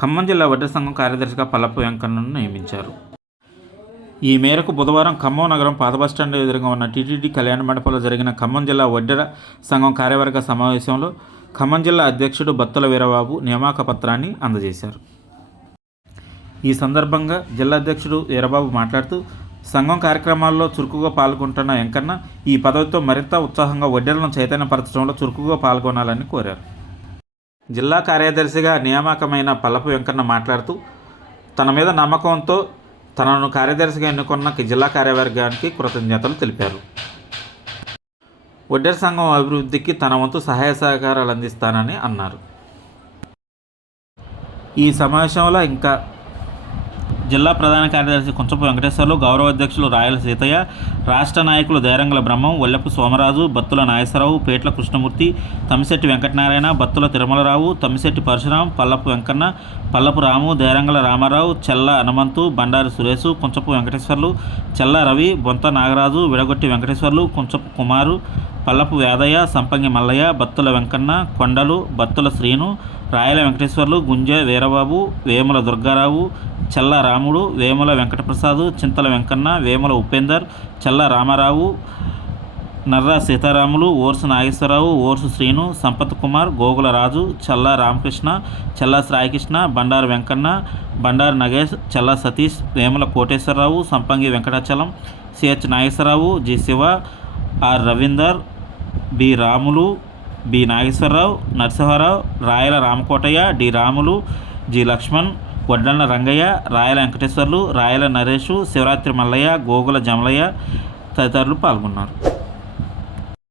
ఖమ్మం జిల్లా వడ్డెర సంఘం కార్యదర్శిగా పల్లపు వెంకన్నను నియమించారు. ఈ మేరకు బుధవారం ఖమ్మం నగరం పాత బస్టాండ్ ఎదురుగా ఉన్న టీటీడీ కళ్యాణ మండపంలో జరిగిన ఖమ్మం జిల్లా వడ్డెర సంఘం కార్యవర్గ సమావేశంలో ఖమ్మం జిల్లా అధ్యక్షుడు బత్తుల వీరబాబు నియామక పత్రాన్ని అందజేశారు. ఈ సందర్భంగా జిల్లా అధ్యక్షుడు వీరబాబు మాట్లాడుతూ, సంఘం కార్యక్రమాల్లో చురుకుగా పాల్గొంటున్న వెంకన్న ఈ పదవితో మరింత ఉత్సాహంగా వడ్డెరలను చైతన్యపరచడంలో చురుకుగా పాల్గొనాలని కోరారు. జిల్లా కార్యదర్శిగా నియామకమైన పల్లపు వెంకన్న మాట్లాడుతూ, తన మీద నమ్మకంతో తనను కార్యదర్శిగా ఎన్నుకున్న జిల్లా కార్యవర్గానికి కృతజ్ఞతలు తెలిపారు. వడ్డెర సంఘం అభివృద్ధికి తన వంతు సహాయ సహకారాలు అందిస్తానని అన్నారు. ఈ సమావేశంలో ఇంకా జిల్లా ప్రధాన కార్యదర్శి కుంచపు వెంకటేశ్వర్లు, గౌరవ అధ్యక్షులు రాయల సీతయ్య, రాష్ట్ర నాయకులు దేరంగల బ్రహ్మం, వల్లెపు సోమరాజు, బత్తుల నాగేశ్వరరావు, పేట్ల కృష్ణమూర్తి, తమ్మిశెట్టి వెంకటనారాయణ, బత్తుల తిరుమలరావు, తమ్మిశెట్టి పరశురాం, పల్లపు వెంకన్న, పల్లపు రాము, దేరంగల రామారావు, చెల్ల హనుమంతు, బండారి సురేశు, కుంచపు వెంకటేశ్వర్లు, చెల్ల రవి, బొంత నాగరాజు, విడగొట్టి వెంకటేశ్వర్లు, కుంచపు కుమారు, పల్లపు వేదయ్య, సంపంగి మల్లయ్య, బత్తుల వెంకన్న, కొండలు, బత్తుల శ్రీను, రాయల వెంకటేశ్వర్లు, గుంజె వీరబాబు, వేముల దుర్గారావు, చెల్ల రాముడు, వేముల వెంకటప్రసాద్, చింతల వెంకన్న, వేముల ఉపేందర్, చెల్ల రామారావు, నర్రా సీతారాములు, ఓర్సు నాగేశ్వరరావు, ఓర్సు శ్రీను, సంపత్ కుమార్, గోగుల రాజు, చెల్ల రామకృష్ణ, చెల్ల సాయికృష్ణ, బండారు వెంకన్న, బండారు నగేష్, చెల్ల Satish, Vemula Koteswararao, Sampangi Venkatachalam, CH Nageswararao, G Siva, R Ravinder, B Ramulu, B Nageswararao, Narasimharao, Rayala Ramakotaiah, D Ramulu, G Laxman, Vaddanna Rangaiah, Rayala Venkateswarlu, Rayala Naresh, Sivaratri Mallaiah, Gogula Jamalaiah తదితరులు పాల్గొన్నారు.